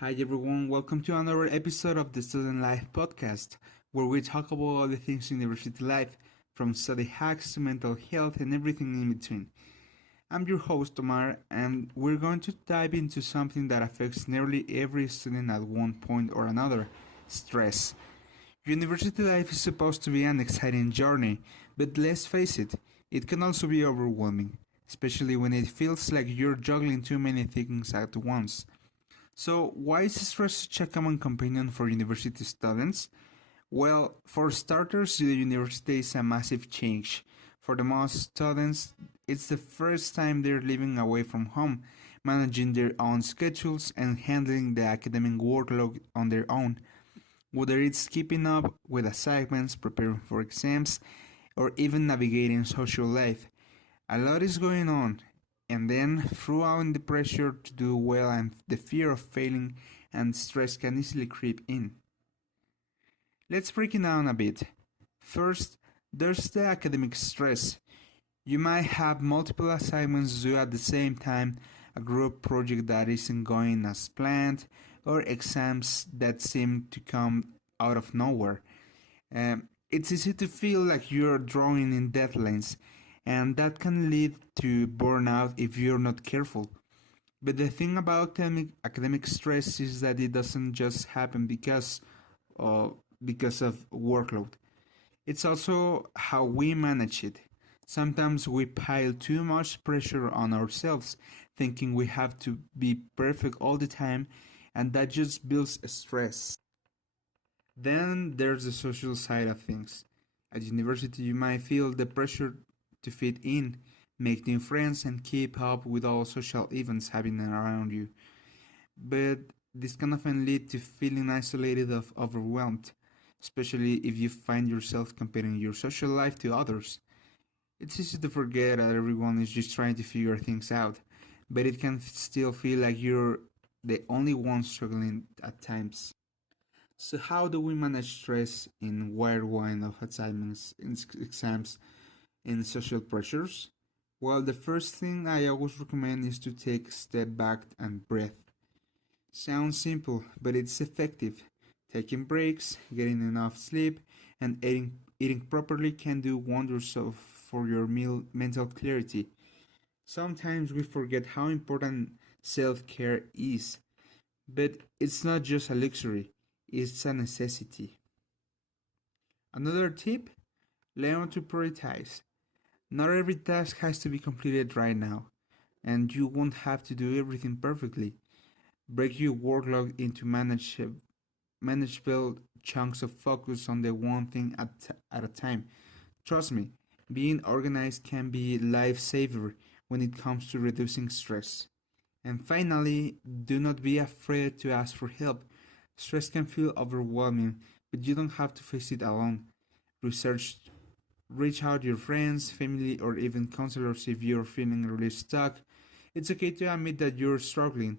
Hi everyone, welcome to another episode of the Student Life podcast, where we talk about all the things university life, from study hacks to mental health and everything in between. I'm your host Omar, and we're going to dive into something that affects nearly every student at one point or another: stress. University life is supposed to be an exciting journey, but let's face it, it can also be overwhelming, especially when it feels like you're juggling too many things at once. So, why is stress such a common companion for university students? Well, for starters, the university is a massive change. For the most students, it's the first time they're living away from home, managing their own schedules and handling the academic workload on their own. Whether it's keeping up with assignments, preparing for exams, or even navigating social life, a lot is going on, and then throw out the pressure to do well and the fear of failing and stress can easily creep in. Let's break it down a bit. First, there's the academic stress. You might have multiple assignments due at the same time, a group project that isn't going as planned, or exams that seem to come out of nowhere. It's easy to feel like you're drawing in deadlines, and that can lead to burnout if you're not careful. But the thing about academic stress is that it doesn't just happen uh, because of workload. It's also how we manage it. Sometimes we pile too much pressure on ourselves, thinking we have to be perfect all the time, and that just builds stress. Then there's the social side of things. At university, you might feel the pressure to fit in, make new friends, and keep up with all social events happening around you. But this can often lead to feeling isolated or overwhelmed, especially if you find yourself comparing your social life to others. It's easy to forget that everyone is just trying to figure things out, but it can still feel like you're the only one struggling at times. So, how do we manage stress in whirlwind of assignments, in exams, and social pressures? Well, the first thing I always recommend is to take a step back and breathe. Sounds simple, but it's effective. Taking breaks, getting enough sleep, and eating properly can do wonders for your mental clarity. Sometimes we forget how important self care is, but it's not just a luxury, it's a necessity. Another tip: learn to prioritize. Not every task has to be completed right now, and you won't have to do everything perfectly. Break your workload into manageable chunks of focus on the one thing at a time. Trust me, being organized can be a lifesaver when it comes to reducing stress. And finally, do not be afraid to ask for help. Stress can feel overwhelming, but you don't have to face it alone. Research Reach out to your friends, family, or even counselors if you're feeling really stuck. It's okay to admit that you're struggling,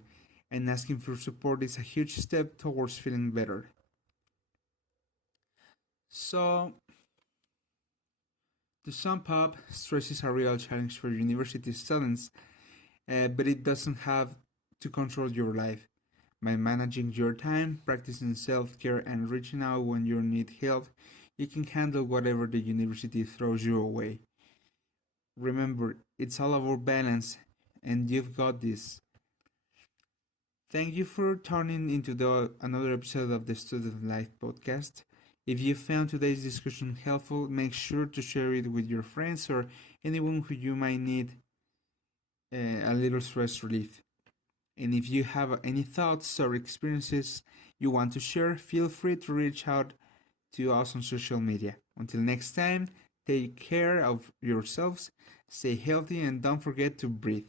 and asking for support is a huge step towards feeling better. So, to sum up, stress is a real challenge for university students, but it doesn't have to control your life. By managing your time, practicing self care, and reaching out when you need help, you can handle whatever the university throws you away. Remember, it's all about balance, and you've got this. Thank you for tuning into another episode of the Student Life podcast. If you found today's discussion helpful, make sure to share it with your friends or anyone who you might need a little stress relief. And if you have any thoughts or experiences you want to share, feel free to reach out to us on social media. Until next time, take care of yourselves, stay healthy, and don't forget to breathe.